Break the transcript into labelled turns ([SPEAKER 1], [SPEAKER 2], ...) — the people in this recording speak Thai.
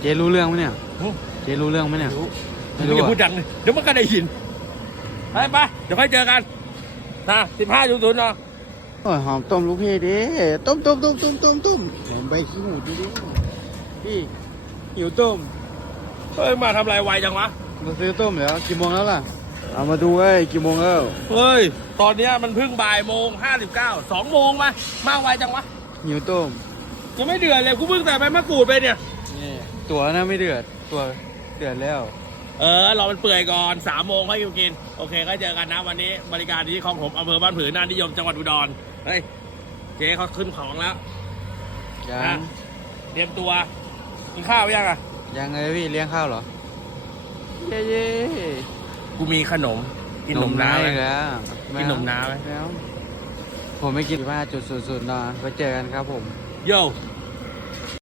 [SPEAKER 1] เจ๊รู้เรื่องไหมเนี่ย
[SPEAKER 2] โอ้
[SPEAKER 1] เจ๊รู้เรื่องไหมเนี่ย
[SPEAKER 2] รู้
[SPEAKER 1] ไม่
[SPEAKER 2] ไม่
[SPEAKER 1] รู้
[SPEAKER 2] อย่า
[SPEAKER 1] อะ
[SPEAKER 2] พูดดังเลยเดี๋ยวมันก็ได้ยินไปเดี๋ยวค่อยเจอกันนะ15:00นะ
[SPEAKER 1] โอ้ยหอมต้มลูกพี่ดิต้มหอมใบขี้หูดิพี่หิวต้ม
[SPEAKER 2] เฮ้ยมาทำอะไรไวจังวะ
[SPEAKER 1] มาซื้อต้มแล้วกี่โมงแล้วล่ะเอามาดูเอ้ยกี่โมงแล้ว
[SPEAKER 2] เฮ้ยตอนเนี้ยมันเพิ่งบ่ายโมง59 2 โมงมาไวจังวะ
[SPEAKER 1] หิวต้ม
[SPEAKER 2] ยังไม่เดือดเลยกูเพิ่งใส่ใบมะกรูดไปเนี่ย
[SPEAKER 1] นี่ตัวนะไม่เดือดตัวเดือดแล้ว
[SPEAKER 2] รอมันเปื่อยก่อน3 โมงค่อยกินโอเคก็เจอกันนะวันนี้บริการที่คลองผมอำเภอบ้านผือน่านนิยมจังหวัดอุดรเฮ้ยเจ๊เขาขึ้นของแล้ว
[SPEAKER 1] ยัง
[SPEAKER 2] อ่ะ เตรียมตัวกินข้าวยังอ่ะ
[SPEAKER 1] ยังเลยพี่เลี้ยงข้าวเหรอเย้
[SPEAKER 2] กูมีขนมกินนมน้ำไหม
[SPEAKER 1] อีกแล้ว
[SPEAKER 2] กินนมน้ำไหม
[SPEAKER 1] แล้วผมไม่กิน15.00นะไปเจอกันครับผม
[SPEAKER 2] โย่